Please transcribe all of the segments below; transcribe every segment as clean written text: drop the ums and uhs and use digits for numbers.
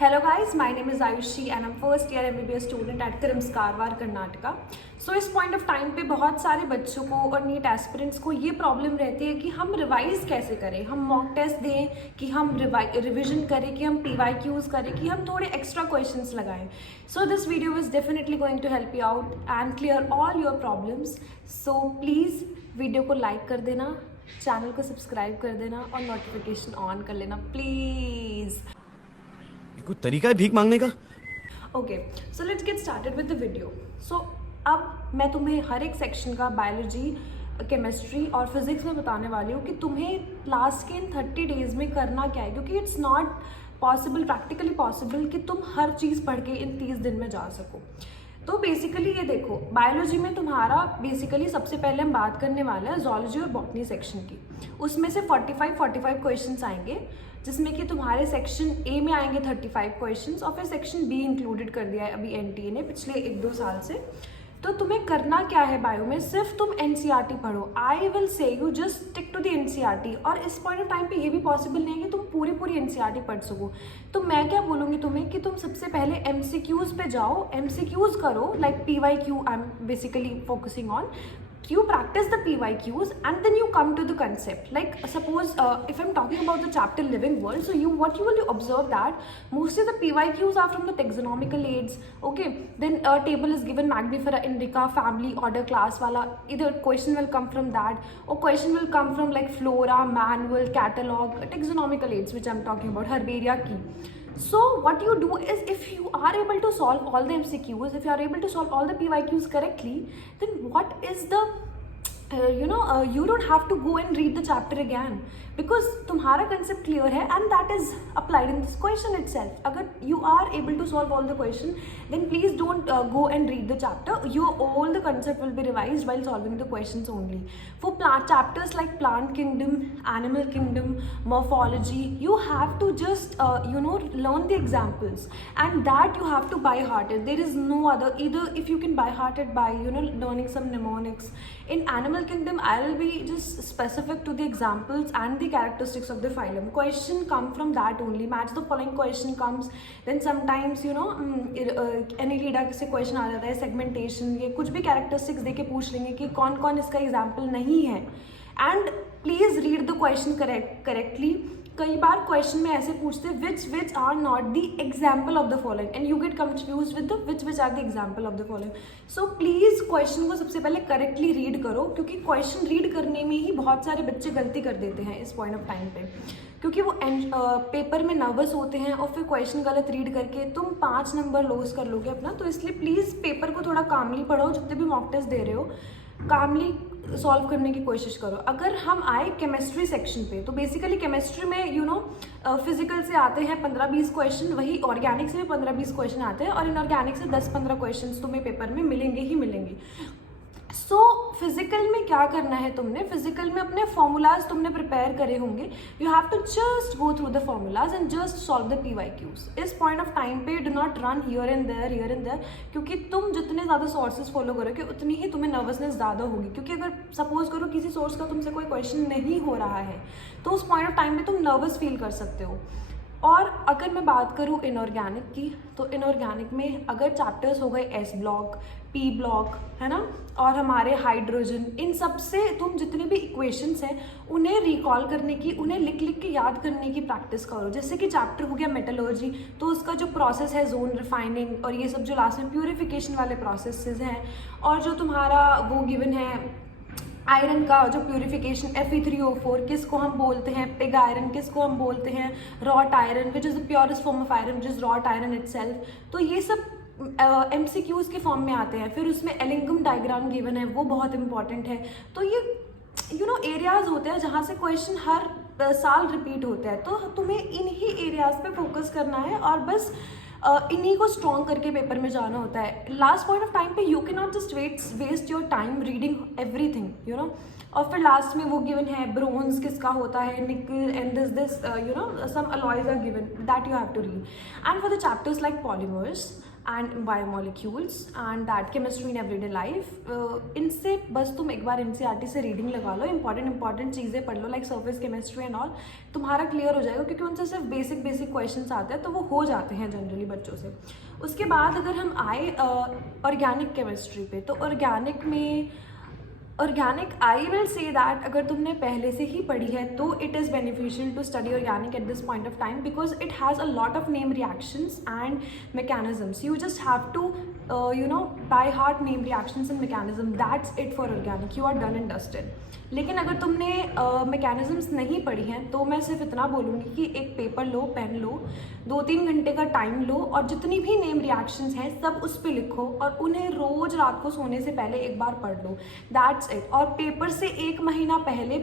Hello guys, my name is Ayushi and I'm first year MBBS student at KRIMS Karwar Karnataka. सो इस point of time पे बहुत सारे बच्चों को और नीट एस्पिरेंट्स को ये प्रॉब्लम रहती है कि हम रिवाइज कैसे करें, हम मॉक टेस्ट दें कि हम रिविजन करें, कि हम PYQs करें, कि हम थोड़े एक्स्ट्रा क्वेश्चंस लगाएं। So this video is definitely going to help you out and clear all your problems. So please video को लाइक कर देना, चैनल को सब्सक्राइब कर देना और नोटिफिकेशन ऑन कर लेना प्लीज़। कोई तरीका है भीख मांगने का? Okay, so let's get started with the video. सो अब मैं तुम्हें हर एक सेक्शन का बायोलॉजी, केमिस्ट्री और फिजिक्स में बताने वाली हूँ कि तुम्हें लास्ट के इन 30 डेज में करना क्या है, क्योंकि it's not possible, practically possible कि तुम हर चीज़ पढ़ के इन 30 दिन में जा सको। तो बेसिकली ये देखो, बायोलॉजी में तुम्हारा बेसिकली सबसे पहले हम बात करने वाले हैं जूलॉजी और बॉटनी सेक्शन की। उसमें से 45 क्वेश्चंस आएंगे, जिसमें कि तुम्हारे सेक्शन ए में आएंगे 35 क्वेश्चंस और फिर सेक्शन बी इंक्लूडेड कर दिया है अभी NTA ने पिछले 1-2 साल से। तो तुम्हें करना क्या है बायो में, सिर्फ तुम NCERT पढ़ो। I will say you just stick to the NCERT। और इस पॉइंट ऑफ टाइम पे ये भी पॉसिबल नहीं है कि तुम पूरी NCERT पढ़ सको। तो मैं क्या बोलूँगी तुम्हें कि तुम सबसे पहले MCQs पे जाओ, MCQs करो, like PYQ I am basically focusing on. You practice the PYQs and then you come to the concept. Like suppose if I'm talking about the chapter living world, so what you will observe that mostly the PYQs are from the taxonomical aids. Okay, then a table is given, Magnifera Indica, family, order, class wala. Either question will come from that or question will come from like flora, manual, catalog, taxonomical aids which I'm talking about, herbaria key. So what you do is, if you are able to solve all the MCQs, if you are able to solve all the PYQs correctly, then what is the you don't have to go and read the chapter again, because तुम्हारा concept clear है and that is applied in this question itself. अगर you are able to solve all the question, then please don't go and read the chapter. All the concept will be revised while solving the questions only. For chapters like plant kingdom, animal kingdom, morphology, you have to just learn the examples, and that you have to by heart it. There is no other, either if you can by heart it by learning some mnemonics. In animal kingdom, I will be just specific to the examples and the characteristics of the phylum. Question come from that only. Match the following question comes. Then sometimes Annelida से question आ जाता है, segmentation, ये कुछ भी characteristics दे के पूछ लेंगे कि कौन कौन इसका example नहीं है. And please read the question correctly. कई बार क्वेश्चन में ऐसे पूछते which are not the example of the following and you get confused with the which are the example of the following. So please question को सबसे पहले correctly read करो, क्योंकि question read करने में ही बहुत सारे बच्चे गलती कर देते हैं इस पॉइंट ऑफ टाइम पे, क्योंकि वो पेपर में नर्वस होते हैं और फिर क्वेश्चन गलत रीड करके तुम 5 नंबर लॉस कर लोगे अपना। तो इसलिए प्लीज़ पेपर को थोड़ा कामली पढ़ो, जितने भी मॉक टेस्ट दे रहे हो कामली सॉल्व करने की कोशिश करो। अगर हम आए केमिस्ट्री सेक्शन पे, तो बेसिकली केमिस्ट्री में फिजिकल से आते हैं 15-20 क्वेश्चन, वही ऑर्गेनिक से भी 15-20 क्वेश्चन आते हैं और इनऑर्गेनिक से 10-15 क्वेश्चन तुम्हें पेपर में मिलेंगे ही मिलेंगे। सो फिजिकल में क्या करना है तुमने, फिजिकल में अपने फॉर्मूलाज तुमने प्रिपेयर करे होंगे। You have to just go through the formulas and just solve the PYQs। इस पॉइंट ऑफ टाइम पे do not run here and there, क्योंकि तुम जितने ज़्यादा सोर्सेज फॉलो करोगे उतनी ही तुम्हें नर्वसनेस ज़्यादा होगी। क्योंकि अगर सपोज करो किसी सोर्स का तुमसे कोई क्वेश्चन नहीं हो रहा है, तो उस पॉइंट ऑफ टाइम पे तुम नर्वस फील कर सकते हो। और अगर मैं बात करूँ इनऑर्गेनिक की, तो इनऑर्गेनिक में अगर चैप्टर्स हो गए S ब्लॉक, P ब्लॉक, है ना, और हमारे हाइड्रोजन, इन सब से तुम जितने भी इक्वेशंस हैं उन्हें रिकॉल करने की, उन्हें लिख के याद करने की प्रैक्टिस करो। जैसे कि चैप्टर हो गया मेटलर्जी, तो उसका जो प्रोसेस है जोन रिफाइनिंग और ये सब जो लास्ट में प्यूरिफिकेशन वाले प्रोसेसेस हैं, और जो तुम्हारा वो गिवन है आयरन का जो प्यूरिफिकेशन Fe3O4 किसको हम बोलते हैं, पिग आयरन किसको हम बोलते हैं, wrought iron which is the purest form of iron which is wrought iron itself. तो ये सब MCQs के फॉर्म में आते हैं। फिर उसमें एलिंगम डायग्राम गिवन है, वो बहुत इंपॉर्टेंट है। तो ये एरियाज होते हैं जहाँ से क्वेश्चन हर साल रिपीट होते हैं, तो तुम्हें इन्हीं एरियाज पे फोकस करना है और बस इन्हीं को स्ट्रॉन्ग करके पेपर में जाना होता है। लास्ट पॉइंट ऑफ टाइम पे you can not just waste your time reading everything और फिर लास्ट में वो गिवन है ब्रोंज किसका होता है, nickel and this some alloys are given that you have to read. And for the chapters like polymers and biomolecules and that chemistry in everyday life. इनसे बस तुम एक बार एनसीईआरटी से रीडिंग लगा लो, इंपॉर्टेंट चीज़ें पढ़ लो like surface chemistry and all, तुम्हारा क्लियर हो जाएगा क्योंकि उनसे सिर्फ बेसिक क्वेश्चंस आते हैं तो वो हो जाते हैं जनरली बच्चों से। उसके बाद अगर हम आए ऑर्गेनिक केमिस्ट्री पे, तो organic I will say that अगर तुमने पहले से ही पढ़ी है तो it is beneficial to study organic at this point of time because it has a lot of name reactions and mechanisms. You just have to by heart name reactions and mechanism. That's it for organic. You are done and dusted. लेकिन अगर तुमने mechanisms नहीं पढ़ी हैं तो मैं सिर्फ इतना बोलूँगी कि एक पेपर लो, पेन लो, 2-3 घंटे का टाइम लो और जितनी भी नेम रिएक्शंस हैं सब उस पर लिखो और उन्हें रोज़ रात को सोने से पहले एक बार पढ़ लो। That's it. और पेपर से 1 महीना पहले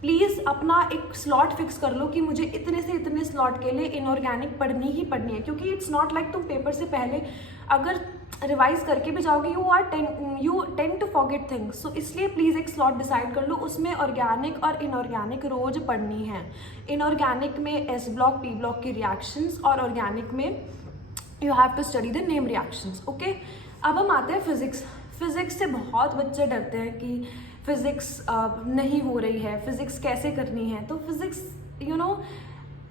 प्लीज़ अपना एक स्लॉट फिक्स कर लो कि मुझे इतने से इतने स्लॉट के लिए इनऑर्गेनिक पढ़नी ही पढ़नी है, क्योंकि इट्स नॉट लाइक तुम पेपर से पहले अगर रिवाइज करके भी जाओगे you tend to forget things. So इसलिए प्लीज़ एक स्लॉट डिसाइड कर लो, उसमें ऑर्गेनिक और इनऑर्गेनिक रोज पढ़नी है। इनऑर्गेनिक में एस ब्लॉक पी ब्लॉक की रिएक्शंस और ऑर्गेनिक में you have to study the name reactions. Okay, अब हम आते हैं फिज़िक्स से बहुत बच्चे डरते हैं कि फिज़िक्स नहीं हो रही है, फिज़िक्स कैसे करनी है। तो फिज़िक्स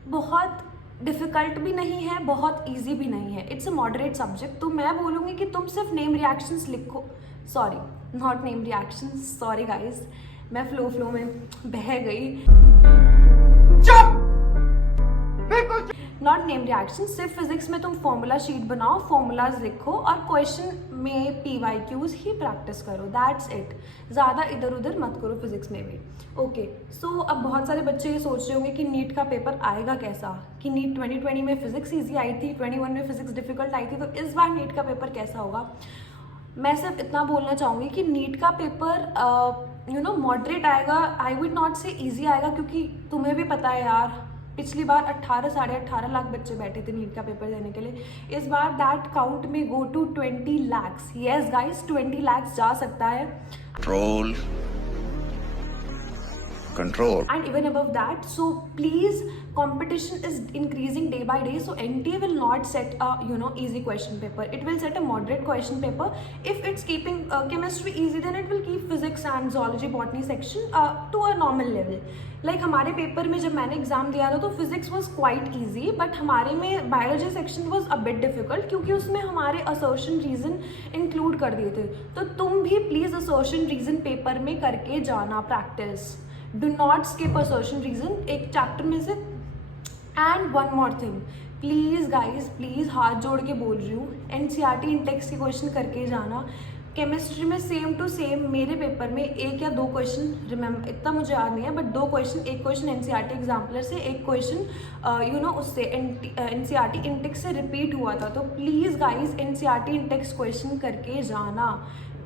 बहुत डिफ़िकल्ट भी नहीं है, बहुत इजी भी नहीं है, इट्स अ मॉडरेट सब्जेक्ट। तो मैं बोलूँगी कि तुम सिर्फ नेम रिएक्शंस लिखो, sorry not name reactions, sorry guys, मैं फ्लो में बह गई। नॉट नेम रिएक्शन, सिर्फ फिजिक्स में तुम फॉर्मूला शीट बनाओ, फॉर्मूलाज लिखो और क्वेश्चन में PYQs ही प्रैक्टिस करो। That's it. ज़्यादा इधर उधर मत करो फिजिक्स में भी। ओके, सो अब बहुत सारे बच्चे ये सोच रहे होंगे कि नीट का पेपर आएगा कैसा, कि नीट 2020 में फिजिक्स ईजी आई थी, 21 में फिजिक्स डिफिकल्ट आई थी, तो इस बार नीट का पेपर कैसा होगा। मैं सिर्फ इतना बोलना चाहूँगी कि नीट का पेपर मॉडरेट आएगा। आई वुड नॉट से ईजी आएगा, क्योंकि तुम्हें भी पता है यार पिछली बार 18 - 18 लाख बच्चे बैठे थे नीट का पेपर देने के लिए। इस बार दैट काउंट में go to 20 lakhs। Yes guys, 20 lakhs जा सकता है। Control. And even above that, so please, competition is increasing day by day. So NTA will not set a easy question paper. It will set a moderate question paper. If it's keeping chemistry easy, then it will keep physics and zoology, botany section to a normal level. Like हमारे paper में जब मैंने exam दिया था तो physics was quite easy, but हमारे में biology section was a bit difficult, क्योंकि उसमें हमारे असर्शन रीजन इंक्लूड कर दिए थे। तो तुम भी प्लीज़ असर्शन रीजन पेपर में करके जाना practice. Do not skip assertion reason एक चैप्टर में से। And one more thing, please guys, please हाथ जोड़ के बोल रही हूँ, NCERT इंटेक्स के क्वेश्चन करके जाना। केमिस्ट्री में सेम टू सेम मेरे पेपर में 1 या 2 क्वेश्चन, रिमेम्बर इतना मुझे याद नहीं है, बट 2 क्वेश्चन, एक क्वेश्चन NCERT एग्जाम्पलर से, एक क्वेश्चन उससे NCERT इंटेक्स से रिपीट हुआ था। तो please guys NCERT Intex question करके जाना,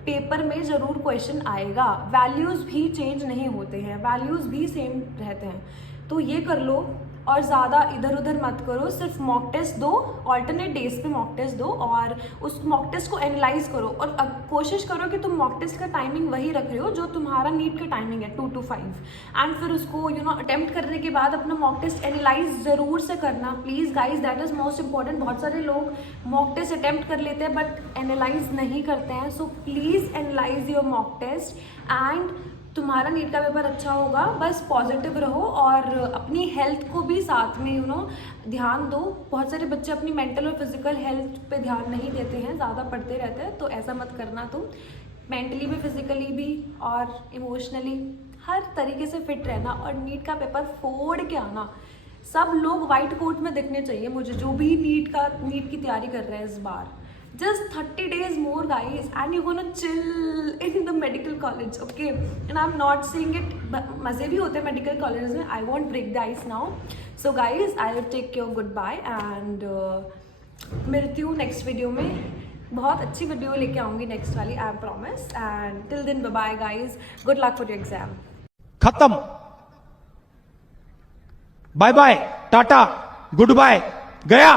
पेपर में ज़रूर क्वेश्चन आएगा। वैल्यूज़ भी चेंज नहीं होते हैं, वैल्यूज़ भी सेम रहते हैं। तो ये कर लो और ज़्यादा इधर उधर मत करो, सिर्फ मॉक टेस्ट दो, ऑल्टरनेट डेज पे मॉक टेस्ट दो और उस मॉक टेस्ट को एनालाइज करो। और कोशिश करो कि तुम मॉक टेस्ट का टाइमिंग वही रख रहे हो जो तुम्हारा नीट का टाइमिंग है, 2 to 5। एंड फिर उसको अटेम्प्ट करने के बाद अपना मॉक टेस्ट एनालाइज ज़रूर से करना please guys, that is most important. बहुत सारे लोग मॉक टेस्ट अटेम्प्ट कर लेते हैं बट एनालाइज नहीं करते हैं। So please analyse your mock test and तुम्हारा नीट का पेपर अच्छा होगा। बस पॉजिटिव रहो और अपनी हेल्थ को भी साथ में ध्यान दो। बहुत सारे बच्चे अपनी मेंटल और फिजिकल हेल्थ पे ध्यान नहीं देते हैं, ज़्यादा पढ़ते रहते हैं, तो ऐसा मत करना तुम। मेंटली भी, फिजिकली भी और इमोशनली हर तरीके से फिट रहना और नीट का पेपर फोड़ के आना। सब लोग वाइट कोट में दिखने चाहिए मुझे, जो भी नीट की तैयारी कर रहे हैं इस बार। Just 30 days more guys and you're gonna chill in the medical college, okay? And I'm not saying it, मज़े भी होते हैं medical colleges में। I won't break the ice now. So guys, I'll take your goodbye and मिलती हूँ next video में। बहुत अच्छी वीडियो लेके आऊँगी next वाली, I promise. And till then, bye bye guys. Good luck for your exam. खत्म, बाय बाय, टाटा, गुड बाय, गया।